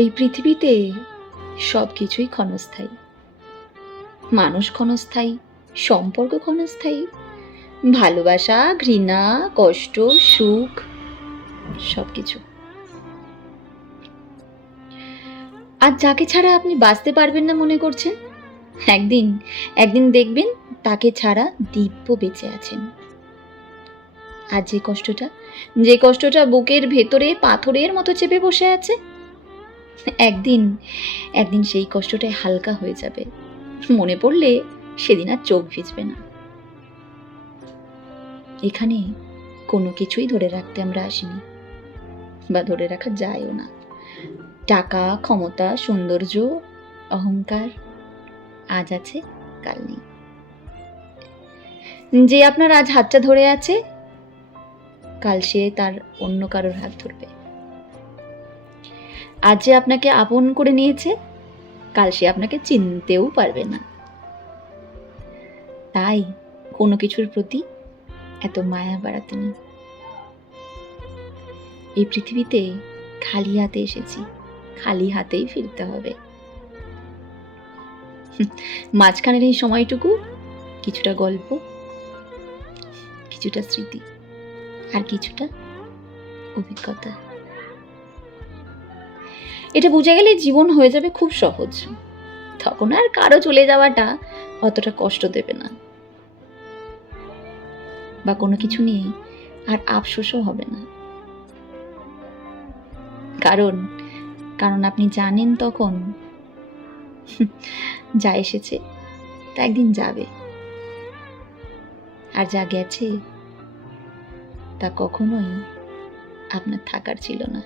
এই পৃথিবীতে সব কিছুই ক্ষণস্থায়ী। মানুষ ক্ষণস্থায়ী, সম্পর্ক ক্ষণস্থায়ী, ভালোবাসা, ঘৃণা, কষ্ট, সুখ, সবকিছু। আর যাকে ছাড়া আপনি বাঁচতে পারবেন না মনে করছেন, একদিন একদিন দেখবেন তাকে ছাড়া দিব্য বেঁচে আছেন। আর যে কষ্টটা বুকের ভেতরে পাথরের মতো চেপে বসে আছে, একদিন একদিন সেই কষ্টটাই হালকা হয়ে যাবে। মনে পড়লে সেদিন আর চোখ ভিজবে না। এখানে কোনো কিছুই ধরে রাখতে আমরা আসিনি, বা ধরে রাখা যায়ও না। টাকা, ক্ষমতা, সৌন্দর্য, অহংকার আজ আছে, কাল নেই। যে আপনার আজ হাতটা ধরে আছে, কাল সে তার অন্য কারোর হাত ধরবে। আজ যে আপনাকে আপন করে নিয়েছে, কাল সে আপনাকে চিনতেও পারবে না। তাই কোনো কিছুর প্রতি এত মায়া বাড়াতে নেই। এই পৃথিবীতে খালি হাতে এসেছি, খালি হাতেই ফিরতে হবে। মাঝখানের এই সময়টুকু কিছুটা গল্প, কিছুটা স্মৃতি, আর কিছুটা অভিজ্ঞতা। এটা বুঝে গেলে জীবন হয়ে যাবে খুব সহজ। তখন আর কারো চলে যাওয়াটা অতটা কষ্ট দেবে না, বা কোনো কিছু নিয়ে আর আফসোসও হবে না। কারণ আপনি জানেন তখন যা এসেছে তা একদিন যাবে, আর যা গেছে তা কখনোই আপনার থাকার ছিল না।